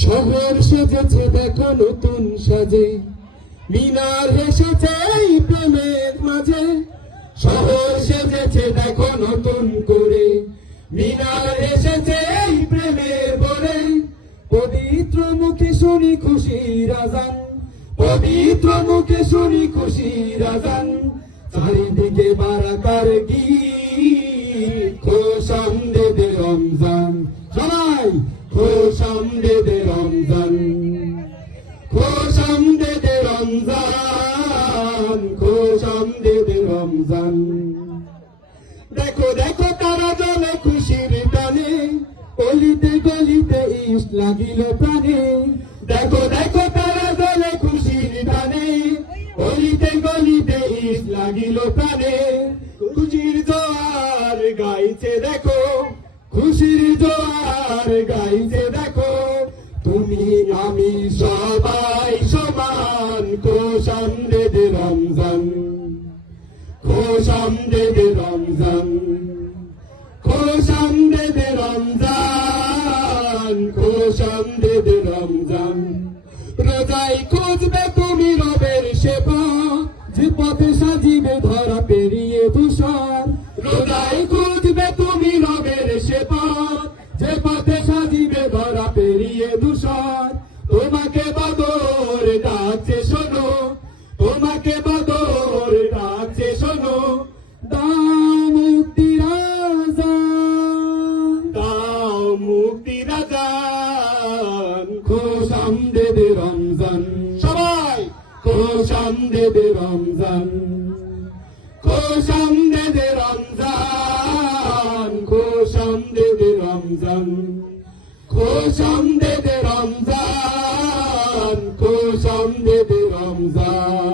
শহর সেজেছে দেখো নতুন সাজে, মিনার হেসেছে এই প্রেমের মাঝে। শহর সেজেছে দেখো নতুন করে, মিনার হেসেছে এই প্রেমের ভরে। পবিত্র মুখে শুনি খুশির আজান, পবিত্র মুখে শুনি খুশির আজান। চারিদিকে বারাকার গীত, খোশামদেদে রমজান। সবাই খোশামদেদে রমজান, খোশামদেদে রমজান, খোশামদেদে রমজান। দেখো দেখো তারা জ্বলে খুশির টানে, গলিতে গলিতে ইশ লাগিল প্রাণে। দেখো দেখো তারা জ্বলে খুশির টানে, গলিতে গলিতে ইশ লাগিল প্রাণে। খুশির জোয়ার গাইছে দেখো, খুশির জোয়ার গাইছে দেখো। তুমি আমি সবাই সমান, খোশামদেদে রমজান, খোশামদেদে রমজান, খোশামদেদে রমজান, খোশামদেদে রমজান। রোজাই খুঁজবে তুমি রবের সেবা, যে পথে সাজিবে ধরা পেরিয়ে তুষার। রোজাই খুঁজবে তুমি রবের সেবা, যে পথে সাজিবে ধরা পেরিয়ে তুষার। তোমাকে বাদর ডাকছে শোনো, তোমাকে বাদর ডাকছে শোনো। দাও মুক্তির আজান, দাও মুক্তির আজান। খোশামদেদে রমজান, সবাই খোশামদেদে রমজান, খোশামদেদে রমজান, খোশামদেদে রমজান, খোশামদেদে রমজান, খোশামদেদে রমজান।